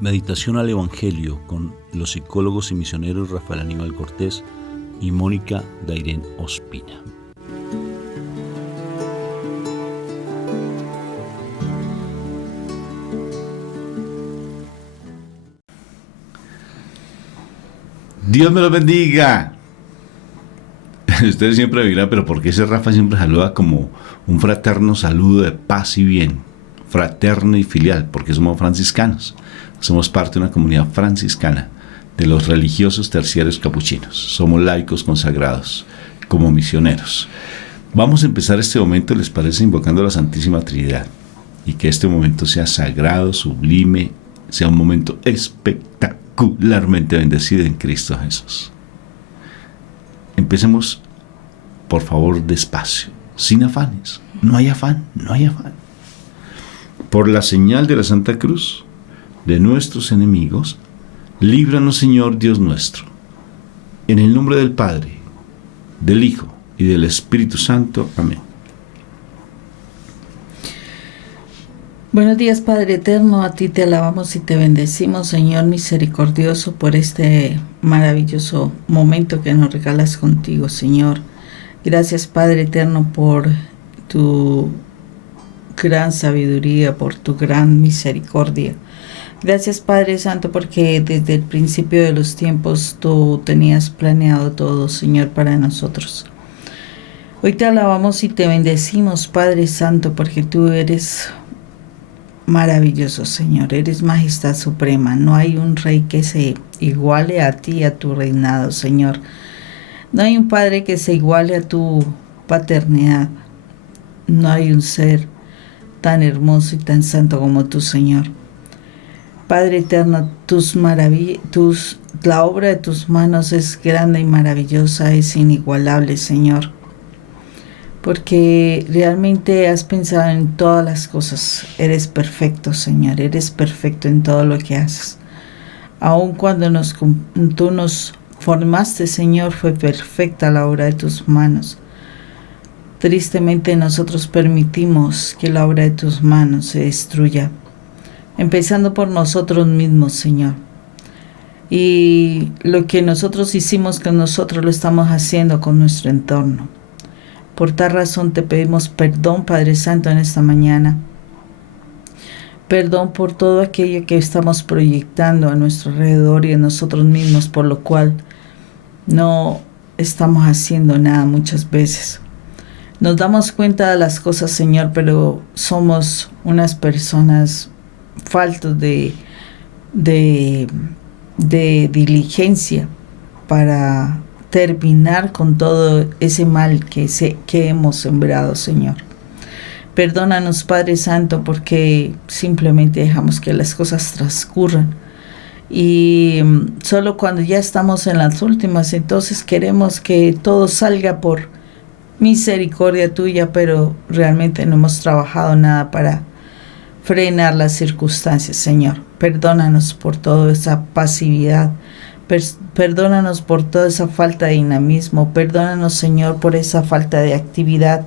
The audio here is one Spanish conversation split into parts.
Meditación al Evangelio con los psicólogos y misioneros Rafael Aníbal Cortés y Mónica Dairén Ospina. Dios me los bendiga. Ustedes siempre me dirán, pero ¿por qué ese Rafa siempre saluda como un fraterno saludo de paz y bien? Fraterno y filial, porque somos franciscanos. Somos parte de una comunidad franciscana de los religiosos terciarios capuchinos. Somos laicos consagrados como misioneros. Vamos a empezar este momento, ¿les parece? Invocando a la Santísima Trinidad. Y que este momento sea sagrado, sublime, sea un momento espectacularmente bendecido en Cristo Jesús. Empecemos, por favor, despacio, sin afanes. No hay afán, no hay afán. Por la señal de la Santa Cruz de nuestros enemigos, líbranos, Señor Dios nuestro. En el nombre del Padre, del Hijo y del Espíritu Santo. Amén. Buenos días, Padre eterno, a ti te alabamos y te bendecimos, Señor misericordioso, por este maravilloso momento que nos regalas contigo, Señor. Gracias, Padre eterno, por tu gran sabiduría, por tu gran misericordia. Gracias, Padre Santo, porque desde el principio de los tiempos tú tenías planeado todo, Señor, para nosotros. Hoy te alabamos y te bendecimos, Padre Santo, porque tú eres maravilloso, Señor, eres majestad suprema. No hay un rey que se iguale a ti, a tu reinado, Señor. No hay un Padre que se iguale a tu paternidad. No hay un ser tan hermoso y tan santo como tú, Señor. Padre eterno, la obra de tus manos es grande y maravillosa, es inigualable, Señor. Porque realmente has pensado en todas las cosas. Eres perfecto, Señor. Eres perfecto en todo lo que haces. Aun cuando tú nos formaste, Señor, fue perfecta la obra de tus manos. Tristemente nosotros permitimos que la obra de tus manos se destruya. Empezando por nosotros mismos, Señor. Y lo que nosotros hicimos con nosotros lo estamos haciendo con nuestro entorno. Por tal razón te pedimos perdón, Padre Santo, en esta mañana. Perdón por todo aquello que estamos proyectando a nuestro alrededor y en nosotros mismos, por lo cual no estamos haciendo nada muchas veces. Nos damos cuenta de las cosas, Señor, pero somos unas personas faltos de diligencia para terminar con todo ese mal que hemos sembrado, Señor. Perdónanos, Padre Santo, porque simplemente dejamos que las cosas transcurran y solo cuando ya estamos en las últimas, entonces queremos que todo salga por misericordia tuya, pero realmente no hemos trabajado nada para frenar las circunstancias, Señor. Perdónanos por toda esa pasividad. Perdónanos por toda esa falta de dinamismo. Perdónanos, Señor, por esa falta de actividad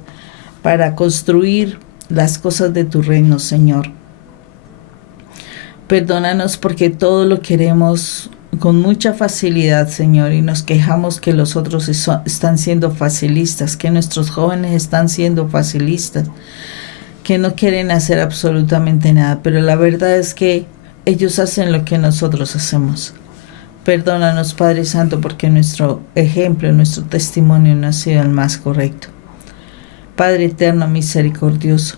para construir las cosas de tu reino, Señor. Perdónanos porque todo lo queremos con mucha facilidad, Señor, y nos quejamos que los otros están siendo facilistas, que nuestros jóvenes están siendo facilistas, que no quieren hacer absolutamente nada, pero la verdad es que ellos hacen lo que nosotros hacemos. Perdónanos, Padre Santo, porque nuestro ejemplo, nuestro testimonio no ha sido el más correcto. Padre eterno, misericordioso,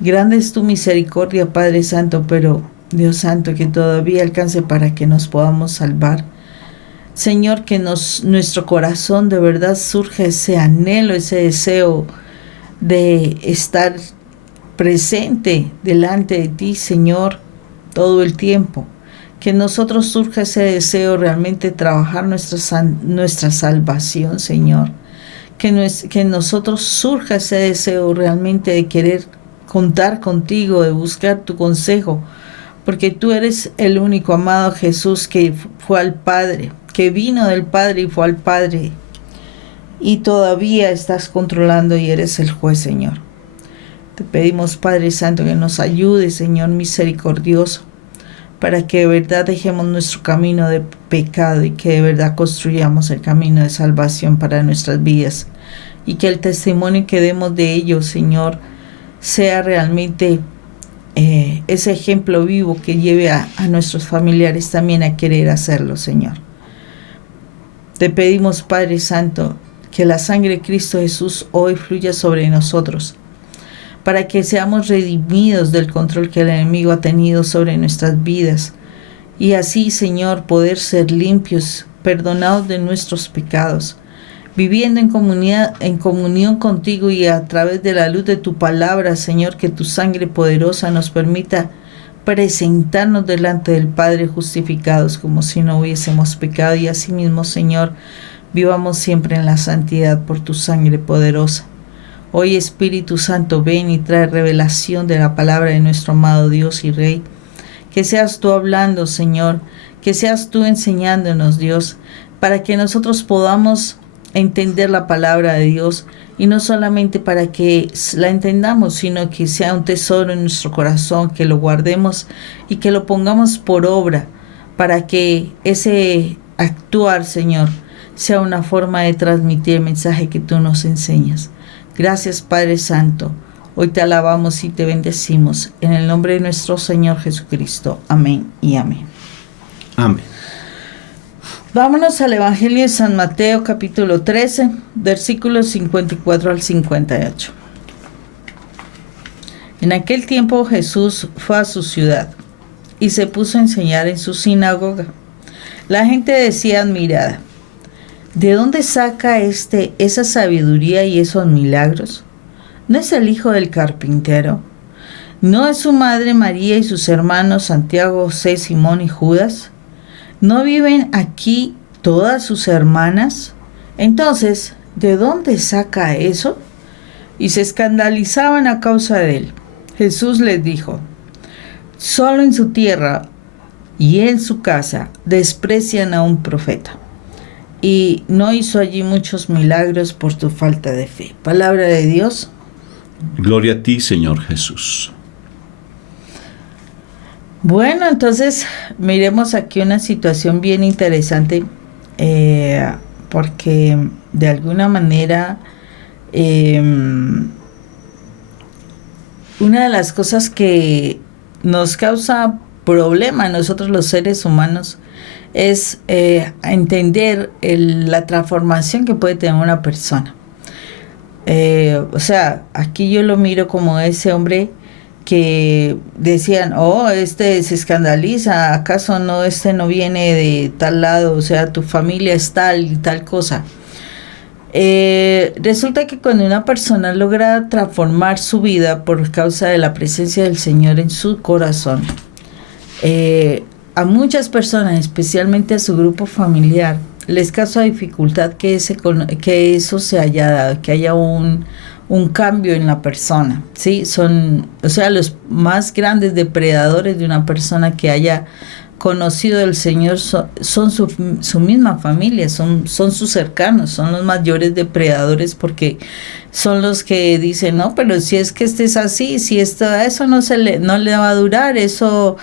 grande es tu misericordia, Padre Santo, pero Dios Santo, que todavía alcance para que nos podamos salvar. Señor, que nuestro corazón de verdad surja ese anhelo, ese deseo de estar presente delante de ti, Señor, todo el tiempo. Que en nosotros surja ese deseo realmente de trabajar nuestra salvación, Señor. Que en nosotros surja ese deseo realmente de querer contar contigo, de buscar tu consejo, porque tú eres el único amado Jesús que fue al Padre, que vino del Padre y fue al Padre, y todavía estás controlando y eres el juez, Señor. Te pedimos, Padre Santo, que nos ayude, Señor misericordioso, para que de verdad dejemos nuestro camino de pecado y que de verdad construyamos el camino de salvación para nuestras vidas. Y que el testimonio que demos de ello, Señor, sea realmente ese ejemplo vivo que lleve a nuestros familiares también a querer hacerlo, Señor. Te pedimos, Padre Santo, que la sangre de Cristo Jesús hoy fluya sobre nosotros, para que seamos redimidos del control que el enemigo ha tenido sobre nuestras vidas, y así, Señor, poder ser limpios, perdonados de nuestros pecados, viviendo en comunión contigo y a través de la luz de tu palabra, Señor, que tu sangre poderosa nos permita presentarnos delante del Padre justificados como si no hubiésemos pecado, y asimismo, Señor, vivamos siempre en la santidad por tu sangre poderosa. Hoy, Espíritu Santo, ven y trae revelación de la palabra de nuestro amado Dios y Rey. Que seas tú hablando, Señor, que seas tú enseñándonos, Dios, para que nosotros podamos entender la palabra de Dios, y no solamente para que la entendamos, sino que sea un tesoro en nuestro corazón, que lo guardemos y que lo pongamos por obra, para que ese actuar, Señor, sea una forma de transmitir el mensaje que tú nos enseñas. Gracias, Padre Santo. Hoy te alabamos y te bendecimos en el nombre de nuestro Señor Jesucristo. Amén y amén. Amén. Vámonos al Evangelio de San Mateo, capítulo 13, versículos 54 al 58. En aquel tiempo Jesús fue a su ciudad y se puso a enseñar en su sinagoga. La gente decía admirada: ¿de dónde saca esa sabiduría y esos milagros? ¿No es el hijo del carpintero? ¿No es su madre María y sus hermanos Santiago, José, Simón y Judas? ¿No viven aquí todas sus hermanas? Entonces, ¿de dónde saca eso? Y se escandalizaban a causa de él. Jesús les dijo: solo en su tierra y en su casa desprecian a un profeta. Y no hizo allí muchos milagros por tu falta de fe. Palabra de Dios. Gloria a ti, Señor Jesús. Bueno, entonces miremos aquí una situación bien interesante, porque de alguna manera una de las cosas que nos causa problema a nosotros los seres humanos es entender la transformación que puede tener una persona. O sea, aquí yo lo miro como ese hombre que decían: oh, se escandaliza, ¿acaso no viene de tal lado? O sea, tu familia es tal y tal cosa. Resulta que cuando una persona logra transformar su vida por causa de la presencia del Señor en su corazón, a muchas personas, especialmente a su grupo familiar, les causa dificultad que eso se haya dado, que haya un cambio en la persona, ¿sí? Los más grandes depredadores de una persona que haya conocido al Señor son su misma familia, son sus cercanos, son los mayores depredadores, porque son los que dicen: no, pero si es que es así, si eso no le va a durar, eso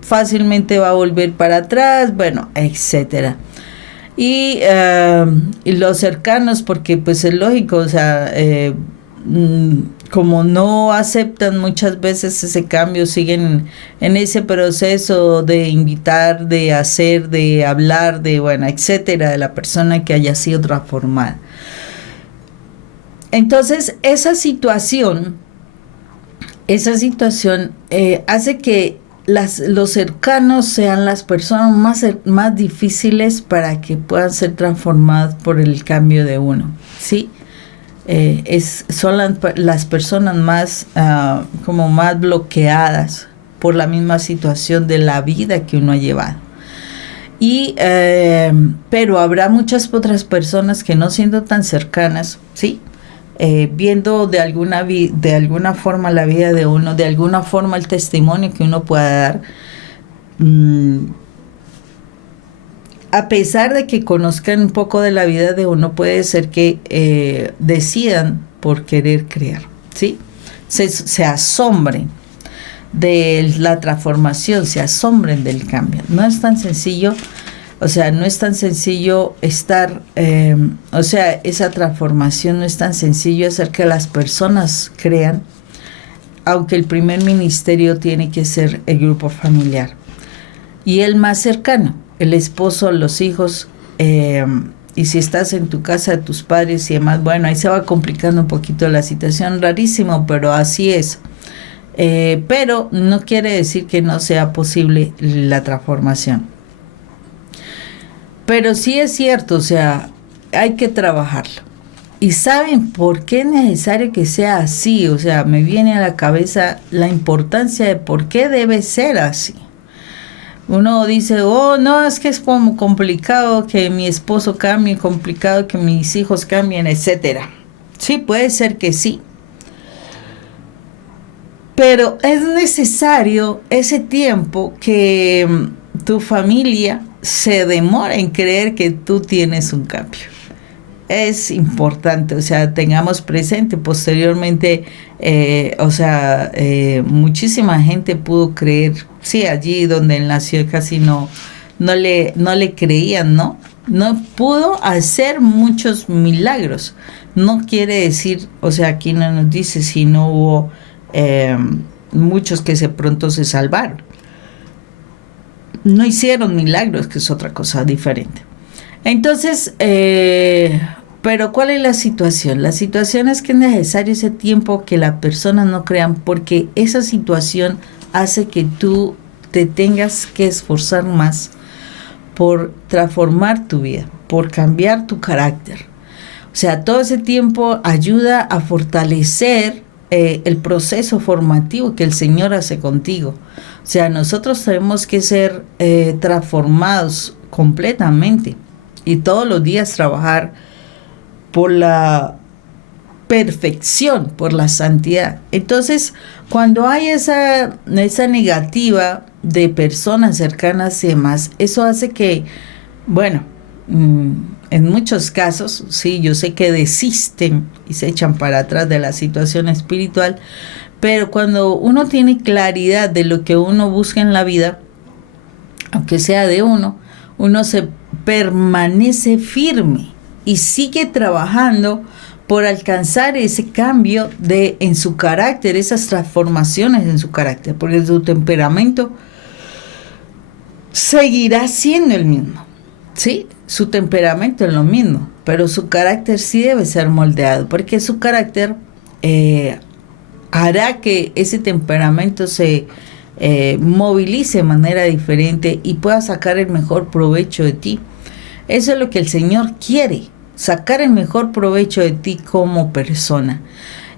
fácilmente va a volver para atrás, bueno, etcétera. Y los cercanos, porque pues es lógico, o sea, como no aceptan muchas veces ese cambio, siguen en ese proceso de invitar, de hacer, de hablar, etcétera, de la persona que haya sido transformada. Entonces, esa situación hace que los cercanos sean las personas más difíciles para que puedan ser transformadas por el cambio de uno, ¿sí? Son las personas más bloqueadas por la misma situación de la vida que uno ha llevado. Pero habrá muchas otras personas que, no siendo tan cercanas, ¿sí?, viendo de alguna forma la vida de uno, de alguna forma el testimonio que uno pueda dar, a pesar de que conozcan un poco de la vida de uno, puede ser que decidan por querer creer, ¿sí? se asombren de la transformación, se asombren del cambio. No es tan sencillo, no es tan sencillo estar, esa transformación no es tan sencillo hacer que las personas crean, aunque el primer ministerio tiene que ser el grupo familiar. Y el más cercano, el esposo, los hijos, y si estás en tu casa de tus padres y demás, bueno, ahí se va complicando un poquito la situación, rarísimo, pero así es. Pero no quiere decir que no sea posible la transformación. Pero sí es cierto, hay que trabajarlo. ¿Y saben por qué es necesario que sea así? Me viene a la cabeza la importancia de por qué debe ser así. Uno dice, no, es que es como complicado que mi esposo cambie, complicado que mis hijos cambien, etcétera. Sí, puede ser que sí. Pero es necesario ese tiempo que tu familia se demora en creer que tú tienes un cambio. Es importante, tengamos presente posteriormente, muchísima gente pudo creer, sí, allí donde él nació casi no le creían, ¿no? No pudo hacer muchos milagros. No quiere decir, aquí no nos dice si no hubo muchos que pronto se salvaron. No hicieron milagros, que es otra cosa diferente. Entonces, pero ¿cuál es la situación? La situación es que es necesario ese tiempo que las personas no crean, porque esa situación hace que tú te tengas que esforzar más por transformar tu vida, por cambiar tu carácter. Todo ese tiempo ayuda a fortalecer el proceso formativo que el Señor hace contigo. Nosotros tenemos que ser transformados completamente y todos los días trabajar por la perfección, por la santidad. Entonces, cuando hay esa negativa de personas cercanas y demás, eso hace que, en muchos casos, sí, yo sé que desisten y se echan para atrás de la situación espiritual, pero cuando uno tiene claridad de lo que uno busca en la vida, aunque sea de uno se permanece firme y sigue trabajando por alcanzar ese cambio en su carácter, esas transformaciones en su carácter, porque su temperamento seguirá siendo el mismo, ¿sí? Su temperamento es lo mismo, pero su carácter sí debe ser moldeado, porque su carácter hará que ese temperamento se movilice de manera diferente y pueda sacar el mejor provecho de ti. Eso es lo que el Señor quiere, sacar el mejor provecho de ti como persona.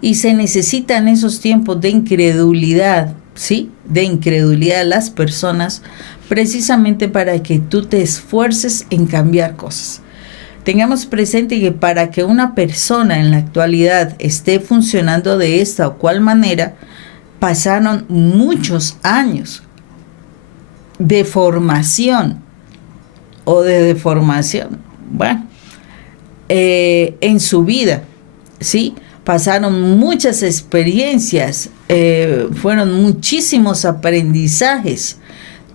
Y se necesitan esos tiempos de incredulidad, ¿sí? De incredulidad de las personas, precisamente para que tú te esfuerces en cambiar cosas. Tengamos presente que para que una persona en la actualidad esté funcionando de esta o cual manera, pasaron muchos años de formación o de deformación. En su vida, ¿sí? Pasaron muchas experiencias, fueron muchísimos aprendizajes.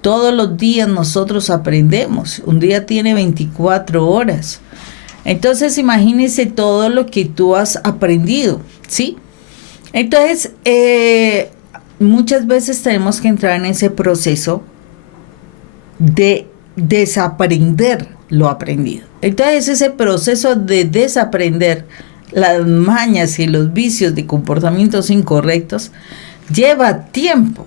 Todos los días nosotros aprendemos. Un día tiene 24 horas. Entonces, imagínense todo lo que tú has aprendido, ¿sí? Entonces, muchas veces tenemos que entrar en ese proceso de desaprender lo aprendido. Entonces, ese proceso de desaprender las mañas y los vicios de comportamientos incorrectos lleva tiempo.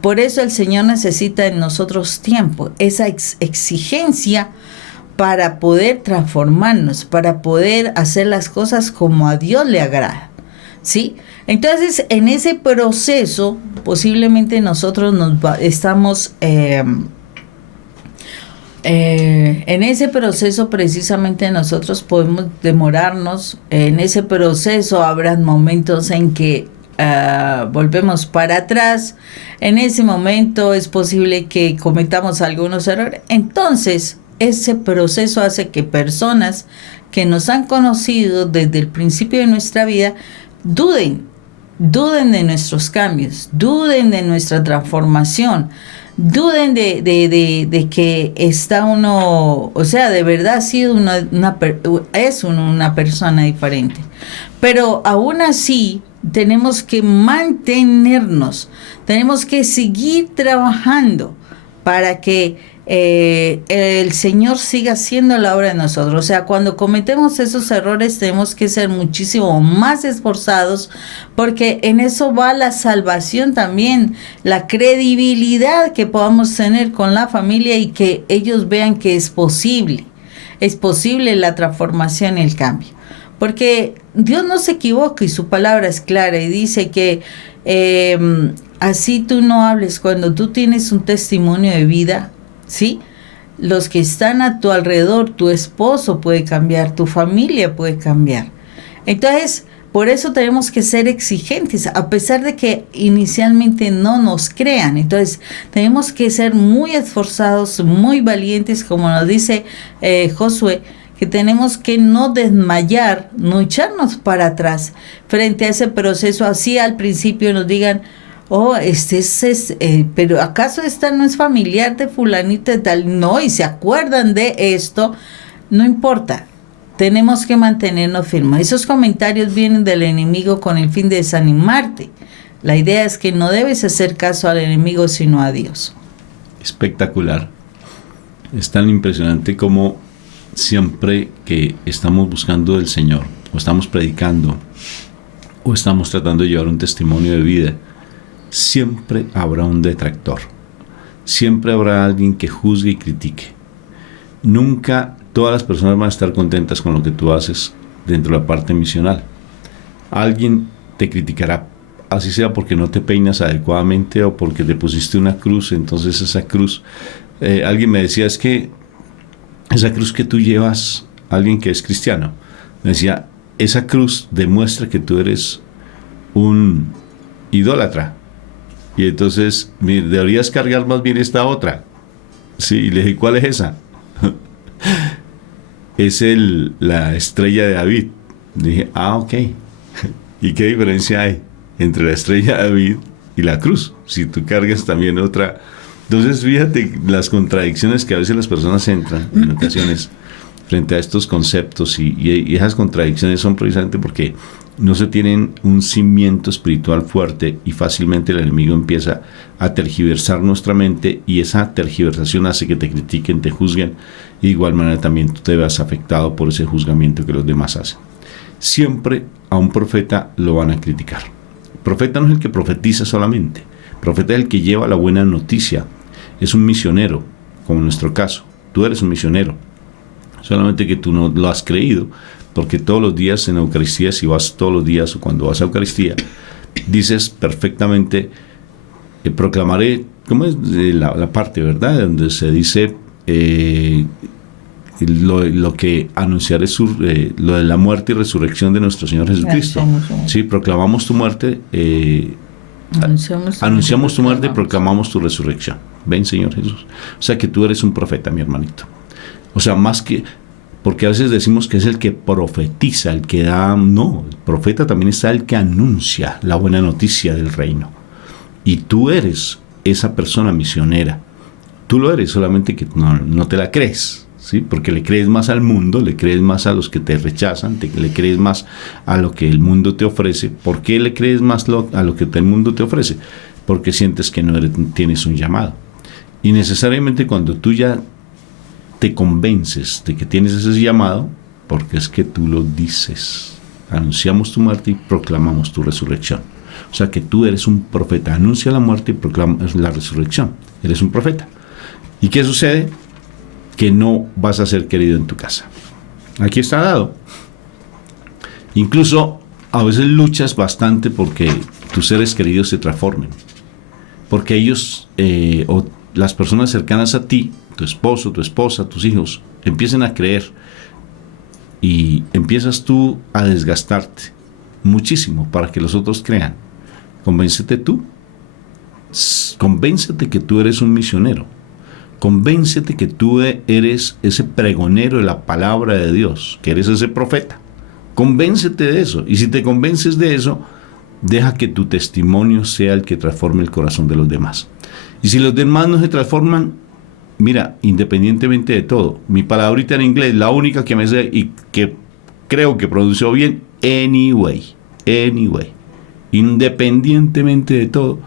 Por eso el Señor necesita en nosotros tiempo, esa exigencia para poder transformarnos, para poder hacer las cosas como a Dios le agrada, ¿sí? Entonces, en ese proceso, posiblemente nosotros estamos en ese proceso, precisamente nosotros podemos demorarnos. En ese proceso habrán momentos en que volvemos para atrás. En ese momento es posible que cometamos algunos errores. Entonces, ese proceso hace que personas que nos han conocido desde el principio de nuestra vida duden duden de nuestros cambios, duden de nuestra transformación, duden de que está uno, o sea, de verdad ha sido una persona diferente. Pero aún así tenemos que mantenernos, tenemos que seguir trabajando para que el Señor siga haciendo la obra de nosotros. O sea, cuando cometemos esos errores tenemos que ser muchísimo más esforzados, porque en eso va la salvación también, la credibilidad que podamos tener con la familia y que ellos vean que es posible la transformación y el cambio. Porque Dios no se equivoca y su palabra es clara y dice que así tú no hables cuando tú tienes un testimonio de vida, ¿sí? Los que están a tu alrededor, tu esposo puede cambiar, tu familia puede cambiar. Entonces, por eso tenemos que ser exigentes, a pesar de que inicialmente no nos crean. Entonces, tenemos que ser muy esforzados, muy valientes, como nos dice Josué, que tenemos que no desmayar, no echarnos para atrás frente a ese proceso. Así al principio nos digan, pero ¿acaso esta no es familiar de fulanita de tal? No, y se acuerdan de esto, no importa, tenemos que mantenernos firmes. Esos comentarios vienen del enemigo con el fin de desanimarte. La idea es que no debes hacer caso al enemigo, sino a Dios. Espectacular. Es tan impresionante como siempre que estamos buscando del Señor, o estamos predicando, o estamos tratando de llevar un testimonio de vida, siempre habrá un detractor. Siempre habrá alguien que juzgue y critique. Nunca todas las personas van a estar contentas con lo que tú haces dentro de la parte misional. Alguien te criticará, así sea porque no te peinas adecuadamente o porque te pusiste una cruz. Entonces esa cruz, alguien me decía, es que esa cruz que tú llevas, alguien que es cristiano, me decía, esa cruz demuestra que tú eres un idólatra. Y entonces, deberías cargar más bien esta otra. Sí, y le dije, ¿cuál es esa? Es la estrella de David. Le dije, ok. ¿Y qué diferencia hay entre la estrella de David y la cruz? Si tú cargas también otra. Entonces, fíjate las contradicciones que a veces las personas entran en ocasiones frente a estos conceptos, y esas contradicciones son precisamente porque no se tienen un cimiento espiritual fuerte, y fácilmente el enemigo empieza a tergiversar nuestra mente, y esa tergiversación hace que te critiquen, te juzguen, y de igual manera también tú te veas afectado por ese juzgamiento que los demás hacen. Siempre a un profeta lo van a criticar. El profeta no es el que profetiza solamente, el profeta es el que lleva la buena noticia, es un misionero, como en nuestro caso. Tú eres un misionero, solamente que tú no lo has creído, porque todos los días en Eucaristía, si vas todos los días o cuando vas a Eucaristía, dices perfectamente, proclamaré, ¿cómo es la parte, verdad? Donde se dice lo que anunciaré, lo de la muerte y resurrección de nuestro Señor Jesucristo. Sí, proclamamos tu muerte, anunciamos tu muerte y proclamamos tu resurrección. Ven, Señor Jesús. O sea que tú eres un profeta, mi hermanito. O sea, más que, porque a veces decimos que es el que profetiza, el que da, no, el profeta también está el que anuncia la buena noticia del reino. Y tú eres esa persona misionera. Tú lo eres, solamente que no te la crees, ¿sí? Porque le crees más al mundo, le crees más a los que te rechazan, le crees más a lo que el mundo te ofrece. ¿Por qué le crees más a lo que el mundo te ofrece? Porque sientes que no tienes un llamado. Y necesariamente cuando tú ya te convences de que tienes ese llamado, porque es que tú lo dices, anunciamos tu muerte y proclamamos tu resurrección. O sea que tú eres un profeta, anuncia la muerte y proclama la resurrección, eres un profeta. ¿Y qué sucede? Que no vas a ser querido en tu casa. Aquí está dado. Incluso a veces luchas bastante porque tus seres queridos se transformen, porque ellos o las personas cercanas a ti, tu esposo, tu esposa, tus hijos, empiecen a creer, y empiezas tú a desgastarte muchísimo para que los otros crean. Convéncete tú, convéncete que tú eres un misionero, convéncete que tú eres ese pregonero de la palabra de Dios, que eres ese profeta. Convéncete de eso, y si te convences de eso, Deja que tu testimonio sea el que transforme el corazón de los demás. Y si los demás no se transforman, mira, independientemente de todo, mi palabrita en inglés, la única que me sé y que creo que pronunció bien, anyway. Independientemente de todo,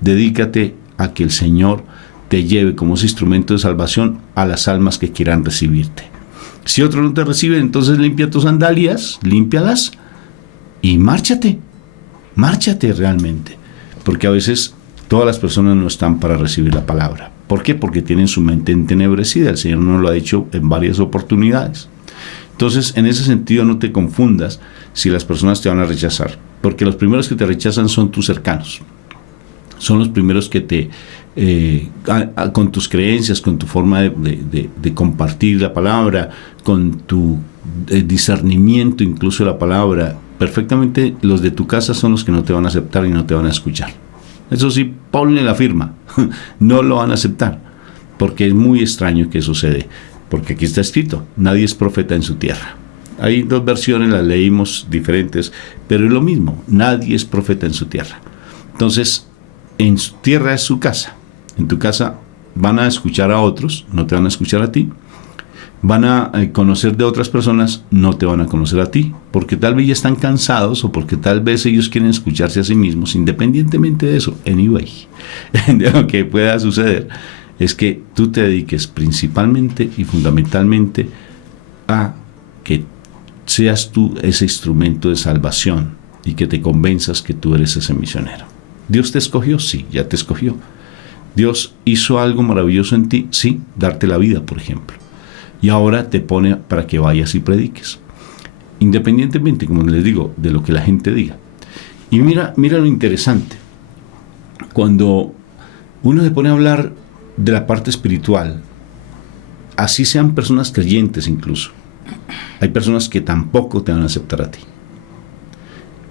dedícate a que el Señor te lleve como ese instrumento de salvación a las almas que quieran recibirte. Si otros no te reciben, entonces limpia tus sandalias, límpialas y márchate realmente, porque a veces todas las personas no están para recibir la palabra. ¿Por qué? Porque tienen su mente entenebrecida. El Señor nos lo ha dicho en varias oportunidades. Entonces, en ese sentido, no te confundas si las personas te van a rechazar, porque los primeros que te rechazan son tus cercanos. Son los primeros que te, con tus creencias, con tu forma de compartir la palabra, con tu discernimiento incluso de la palabra, perfectamente los de tu casa son los que no te van a aceptar y no te van a escuchar. Eso sí, ponle la firma, no lo van a aceptar, porque es muy extraño que sucede, porque aquí está escrito, nadie es profeta en su tierra. Hay dos versiones, las leímos diferentes, pero es lo mismo, nadie es profeta en su tierra. Entonces, en su tierra es su casa, en tu casa van a escuchar a otros, no te van a escuchar a ti, van a conocer de otras personas, no te van a conocer a ti, porque tal vez ya están cansados o porque tal vez ellos quieren escucharse a sí mismos, independientemente de eso, anyway, de lo que pueda suceder, es que tú te dediques principalmente y fundamentalmente a que seas tú ese instrumento de salvación y que te convenzas que tú eres ese misionero. ¿Dios te escogió? Sí, ya te escogió. ¿Dios hizo algo maravilloso en ti? Sí, darte la vida, por ejemplo. Y ahora te pone para que vayas y prediques, independientemente, como les digo, de lo que la gente diga. Y mira lo interesante, cuando uno se pone a hablar de la parte espiritual, así sean personas creyentes incluso, hay personas que tampoco te van a aceptar a ti.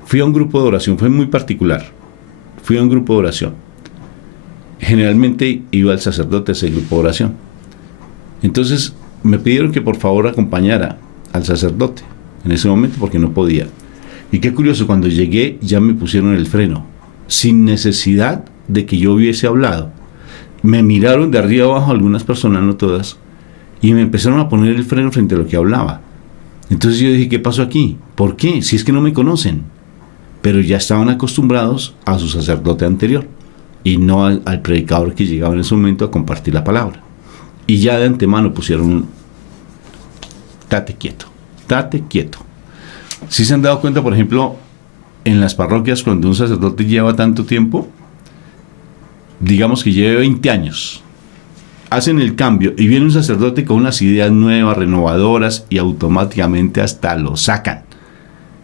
Fui a un grupo de oración, fue muy particular, fui a un grupo de oración, generalmente iba el sacerdote a ese grupo de oración, entonces me pidieron que por favor acompañara al sacerdote en ese momento porque no podía. Y qué curioso, cuando llegué ya me pusieron el freno, sin necesidad de que yo hubiese hablado. Me miraron de arriba abajo algunas personas, no todas, y me empezaron a poner el freno frente a lo que hablaba. Entonces yo dije, ¿qué pasó aquí? ¿Por qué? Si es que no me conocen. Pero ya estaban acostumbrados a su sacerdote anterior y no al predicador que llegaba en ese momento a compartir la palabra. Y ya de antemano pusieron tate quieto. Si se han dado cuenta, por ejemplo, en las parroquias, cuando un sacerdote lleva tanto tiempo, digamos que lleve 20 años, hacen el cambio y viene un sacerdote con unas ideas nuevas, renovadoras, y automáticamente hasta lo sacan.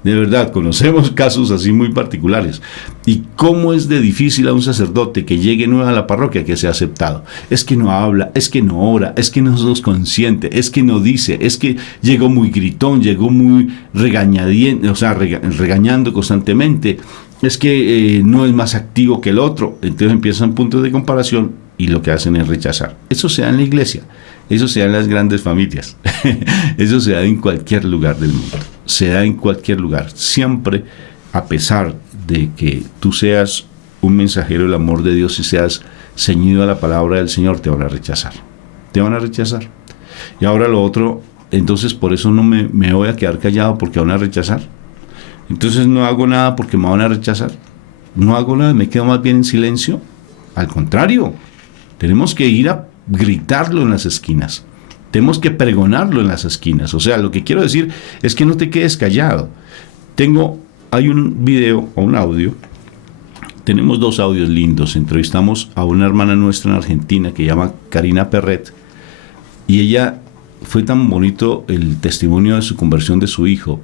De verdad, conocemos casos así muy particulares. ¿Y cómo es de difícil a un sacerdote que llegue nuevo a la parroquia que sea aceptado? Es que no habla, es que no ora, es que no es consciente, es que no dice, es que llegó muy gritón, llegó muy regañando constantemente, es que no es más activo que el otro. Entonces empiezan puntos de comparación y lo que hacen es rechazar. Eso se da en la iglesia, eso se da en las grandes familias, eso se da en cualquier lugar del mundo, se da en cualquier lugar. Siempre, a pesar de que tú seas un mensajero del amor de Dios y seas ceñido a la palabra del Señor, te van a rechazar. Y ahora lo otro, entonces por eso no me voy a quedar callado porque van a rechazar. Entonces no hago nada porque me van a rechazar. No hago nada, me quedo más bien en silencio. Al contrario, tenemos que ir a gritarlo en las esquinas. Tenemos que pregonarlo en las esquinas. O sea, lo que quiero decir es que no te quedes callado. Hay un video o un audio. Tenemos 2 audios lindos. Entrevistamos a una hermana nuestra en Argentina que se llama Karina Perret. Y ella, fue tan bonito el testimonio de su conversión de su hijo,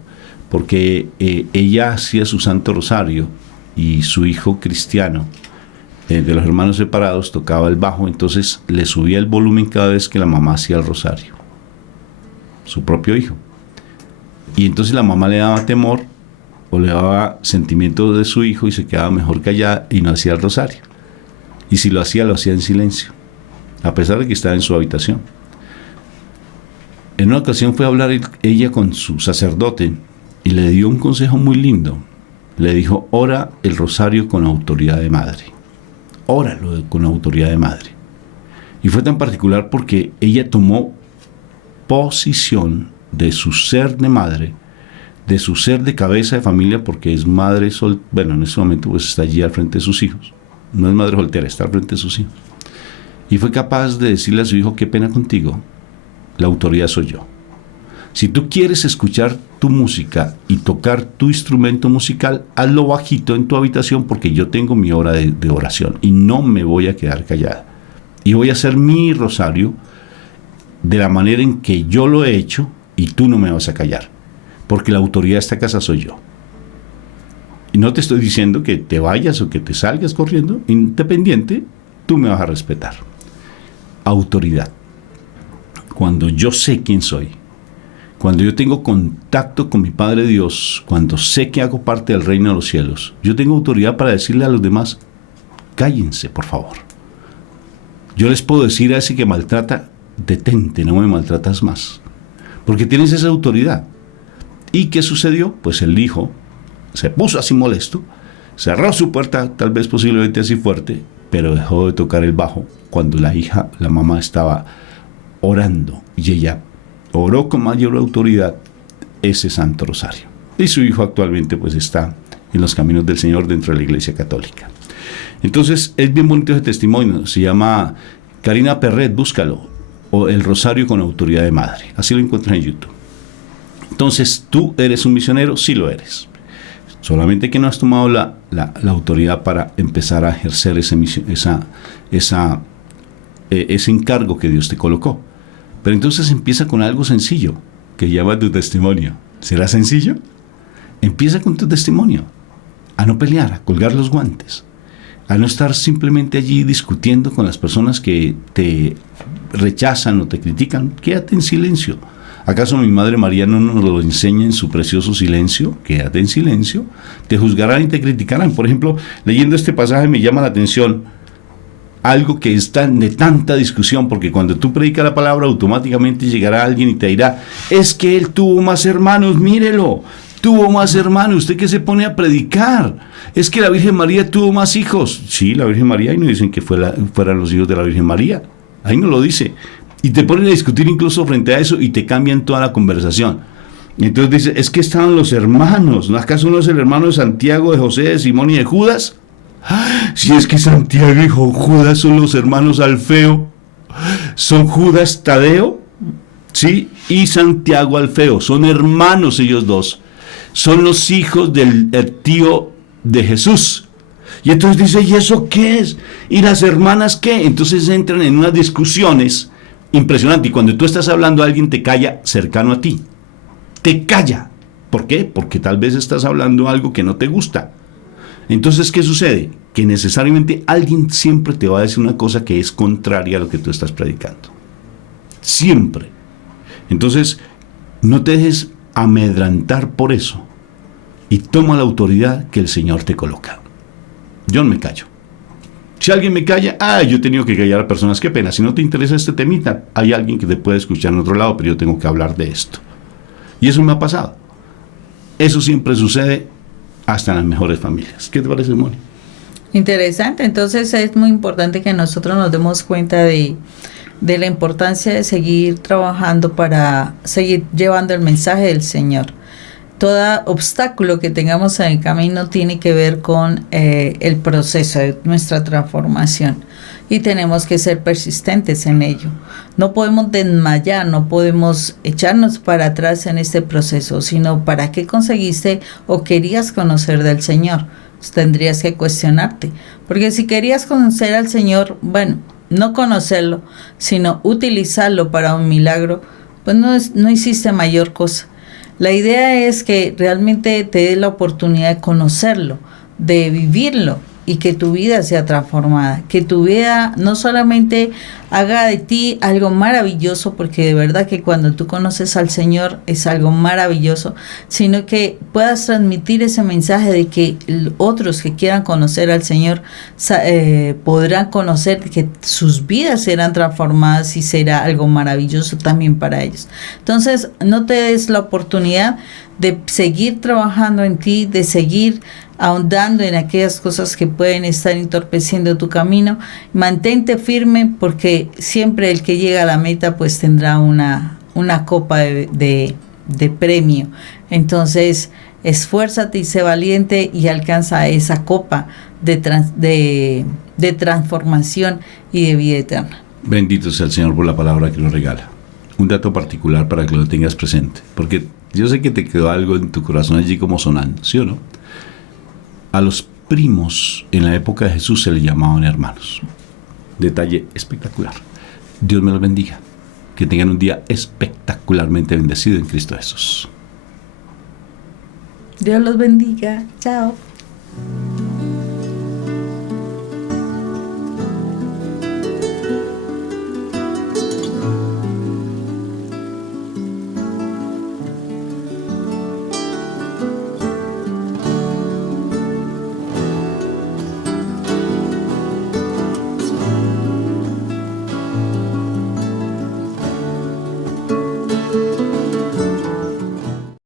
porque ella hacía su Santo Rosario y su hijo cristiano, de los hermanos separados, tocaba el bajo, entonces le subía el volumen cada vez que la mamá hacía el rosario, su propio hijo. Y entonces la mamá le daba temor o le daba sentimiento de su hijo y se quedaba mejor callada y no hacía el rosario. Y si lo hacía en silencio, a pesar de que estaba en su habitación. En una ocasión fue a hablar ella con su sacerdote y le dio un consejo muy lindo. le dijo, ora el rosario con autoridad de madre. Óralo con autoridad de madre. Y fue tan particular porque ella tomó posición de su ser de madre, de su ser de cabeza de familia, porque es madre bueno, en ese momento pues está allí al frente de sus hijos. No es madre soltera, está al frente de sus hijos. Y fue capaz de decirle a su hijo, qué pena contigo, la autoridad soy yo. Si tú quieres escuchar tu música y tocar tu instrumento musical, hazlo bajito en tu habitación porque yo tengo mi hora de oración y no me voy a quedar callada. Y voy a hacer mi rosario de la manera en que yo lo he hecho y tú no me vas a callar, porque la autoridad de esta casa soy yo. Y no te estoy diciendo que te vayas o que te salgas corriendo, independiente, tú me vas a respetar. Autoridad. Cuando yo sé quién soy, cuando yo tengo contacto con mi Padre Dios, cuando sé que hago parte del reino de los cielos, yo tengo autoridad para decirle a los demás, cállense, por favor. Yo les puedo decir a ese que maltrata, detente, no me maltratas más, porque tienes esa autoridad. ¿Y qué sucedió? Pues el hijo se puso así molesto, cerró su puerta, tal vez posiblemente así fuerte, pero dejó de tocar el bajo cuando la mamá estaba orando, y ella oró con mayor autoridad ese Santo Rosario. Y su hijo actualmente pues está en los caminos del Señor dentro de la Iglesia Católica. Entonces es bien bonito ese testimonio, se llama Karina Perret, búscalo, o El Rosario con autoridad de madre, así lo encuentras en YouTube. Entonces, ¿tú eres un misionero? Sí lo eres, solamente que no has tomado la autoridad para empezar a ejercer ese encargo que Dios te colocó. Pero entonces empieza con algo sencillo, que llama tu testimonio. ¿Será sencillo? Empieza con tu testimonio, a no pelear, a colgar los guantes, a no estar simplemente allí discutiendo con las personas que te rechazan o te critican. Quédate en silencio. ¿Acaso mi Madre María no nos lo enseña en su precioso silencio? Quédate en silencio. Te juzgarán y te criticarán. Por ejemplo, leyendo este pasaje me llama la atención algo que está de tanta discusión, porque cuando tú predicas la palabra automáticamente llegará alguien y te dirá, es que él tuvo más hermanos, mírelo, tuvo más hermanos, usted que se pone a predicar, es que la Virgen María tuvo más hijos. Sí, la Virgen María, y no dicen que fueran los hijos de la Virgen María, ahí no lo dice, y te ponen a discutir incluso frente a eso y te cambian toda la conversación. Entonces dice, es que estaban los hermanos, ¿no? ¿Acaso no es el hermano de Santiago, de José, de Simón y de Judas? Si es que Santiago y Judas son los hermanos Alfeo, son Judas Tadeo, ¿sí? Y Santiago Alfeo, son hermanos ellos dos, son los hijos del tío de Jesús. Y entonces dice, ¿y eso qué es? ¿Y las hermanas qué? Entonces entran en unas discusiones impresionantes, y cuando tú estás hablando alguien te calla cercano a ti, te calla. ¿Por qué? Porque tal vez estás hablando algo que no te gusta. Entonces, ¿qué sucede? Que necesariamente alguien siempre te va a decir una cosa que es contraria a lo que tú estás predicando. Siempre. Entonces, no te dejes amedrantar por eso y toma la autoridad que el Señor te coloca. Yo no me callo. Si alguien me calla, yo he tenido que callar a personas, qué pena. Si no te interesa este temita, hay alguien que te puede escuchar en otro lado, pero yo tengo que hablar de esto. Y eso me ha pasado. Eso siempre sucede hasta en las mejores familias. ¿Qué te parece, Moni? Interesante. Entonces es muy importante que nosotros nos demos cuenta de la importancia de seguir trabajando para seguir llevando el mensaje del Señor. Todo obstáculo que tengamos en el camino tiene que ver con el proceso de nuestra transformación y tenemos que ser persistentes en ello. No podemos desmayar, no podemos echarnos para atrás en este proceso, sino ¿para qué conseguiste o querías conocer del Señor? Pues tendrías que cuestionarte, porque si querías conocer al Señor, bueno, no conocerlo, sino utilizarlo para un milagro, pues no hiciste mayor cosa. La idea es que realmente te dé la oportunidad de conocerlo, de vivirlo y que tu vida sea transformada, que tu vida no solamente haga de ti algo maravilloso, porque de verdad que cuando tú conoces al Señor es algo maravilloso, sino que puedas transmitir ese mensaje de que otros que quieran conocer al Señor podrán conocer que sus vidas serán transformadas y será algo maravilloso también para ellos. Entonces, no te des la oportunidad de seguir trabajando en ti, de seguir ahondando en aquellas cosas que pueden estar entorpeciendo tu camino. Mantente firme, porque siempre el que llega a la meta pues tendrá una copa de premio. Entonces, esfuérzate y sé valiente y alcanza esa copa de transformación y de vida eterna. Bendito sea el Señor por la palabra que nos regala. Un dato particular para que lo tengas presente, porque yo sé que te quedó algo en tu corazón allí como sonando, ¿sí o no? A los primos en la época de Jesús se le llamaban hermanos. Detalle espectacular. Dios me los bendiga. Que tengan un día espectacularmente bendecido en Cristo Jesús. Dios los bendiga. Chao.